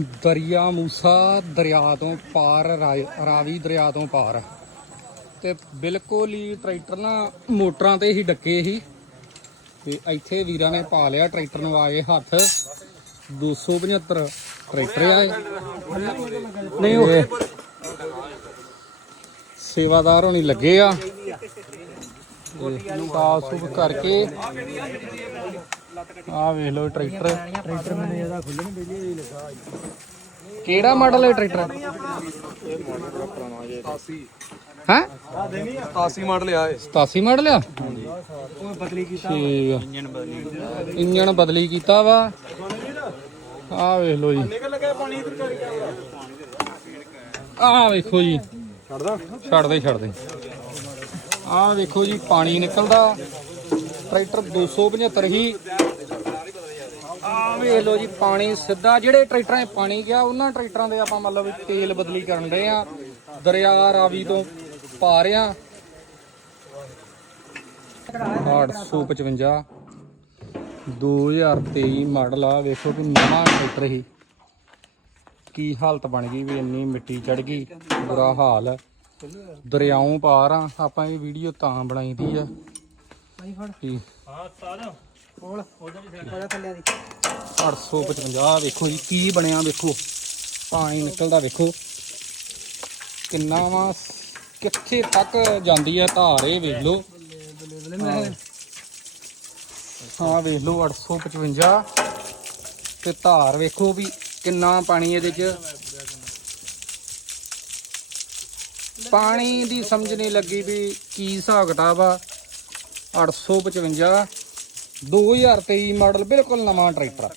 ਦਰਿਆ ਮੂਸਾ ਦਰਿਆ ਤੋਂ ਪਾਰ ਰਾਵੀ ਦਰਿਆ ਤੋਂ ਪਾਰ। ਤੇ ਬਿਲਕੁਲ ਹੀ ਟਰੈਕਟਰ ਨਾ ਮੋਟਰਾਂ ਤੇ ਹੀ ਡੱਕੇ ਸੀ। ਤੇ ਇੱਥੇ ਵੀਰਾਂ ਨੇ ਪਾ ਲਿਆ ਟਰੈਕਟਰ ਨੂੰ ਆਏ ਹੱਥ। 275 ਟਰੈਕਟਰ ਆਏ। ਨਹੀਂ ਉਹ ਸੇਵਾਦਾਰ ਹੋਣੀ ਲੱਗੇ ਆ। ਸਾਫ਼ ਸੁਫ ਕਰਕੇ। ਆ ਵੇਖ ਲਓ ਟਰੈਕਟਰ। ਟਰੈਕਟਰ ਮੈਨੂੰ ਇਹਦਾ ਖੁੱਲਣ ਦੀ ਲੱਗਾ। ਕਿਹੜਾ ਮਾਡਲ ਹੈ ਟਰੈਕਟਰ? ਹੈ? 87 ਮਾਡਲ ਆ 87 ਮਾਡਲ ਆ? ਉਹ ਬਦਲੀ ਕੀਤਾ ਠੀਕ ਆ ਇੰਜਨ ਬਦਲੀ ਇੰਜਣ ਬਦਲੀ ਕੀਤਾ ਵਾ। ਆ ਵੇਖ ਲਓ ਜੀ। ਨਿਕਲ ਲੱਗਿਆ ਪਾਣੀ ਇਧਰ ਕਰ ਗਿਆ। ਆ ਵੇਖੋ ਜੀ। ਛੱਡਦਾ? ਛੱਡ ਦੇ ਛੱਡ ਦੇ ਆਹ ਵੇਖੋ ਜੀ, ਪਾਣੀ ਨਿਕਲਦਾ। ਟਰੈਕਟਰ 275 ਹੀ। ਆ ਵੇਖ ਲਓ ਜੀ, ਪਾਣੀ ਸਿੱਧਾ, ਜਿਹੜੇ ਟਰੈਕਟਰਾਂ 'ਚ ਪਾਣੀ ਗਿਆ, ਉਹਨਾਂ ਟਰੈਕਟਰਾਂ ਦੇ ਆਪਾਂ ਮਤਲਬ ਤੇਲ ਬਦਲੀ ਕਰਨ ਦੇ ਆ। ਦਰਿਆ, ਰਾਵੀ ਤੋਂ ਪਾ ਰਹੇ ਰਿਆ 855 2023 ਮਾਡਲ ਆ। ਵੇਖੋ ਕਿ ਨਵਾਂ ਟਰੈਕਟਰ ਹੀ। ਕੀ ਹਾਲਤ ਬਣ ਗਈ ਵੀ ਇੰਨੀ ਮਿੱਟੀ ਚੜ ਗਈ, ਬੁਰਾ ਹਾਲ। ਹੈ ਦਰਿਆਓਂ ਪਾਰ ਆ ਆਪਾਂ ਇਹ ਵੀਡੀਓ ਤਾਂ ਬਣਾਈ ਦੀ ਆ। ਭਾਈ ਫੜ। ਕਿ ਹਾਂ ਕੋਲ। ਉਧਰ ਹੀ ਸਾਈਡ ਥੱਲੇ ਦੀ 850 ਵੇਖੋ ਜੀ ਕੀ ਬਣਿਆ ਵੇਖੋ। ਪਾਣੀ ਨਿਕਲਦਾ ਵੇਖੋ। ਕਿੰਨਾ ਵਾ ਕਿੱਥੇ ਤੱਕ ਜਾਂਦੀ ਹੈ ਧਾਰ ਇਹ ਵੇਖ ਲਓ। ਹਾਂ। ਵੇਖ ਲਓ 855 ਤੇ ਧਾਰ ਵੇਖੋ ਵੀ ਕਿੰਨਾ ਪਾਣੀ ਇਹਦੇ ਚ। ਪਾਣੀ ਦੀ ਸਮਝ ਨਹੀਂ ਲੱਗੀ ਵੀ ਕੀ ਹਿਸਾਬ ਕਿਤਾਬ ਆ। 855 2023 ਮਾਡਲ ਬਿਲਕੁਲ ਨਵਾਂ ਟਰੈਕਟਰ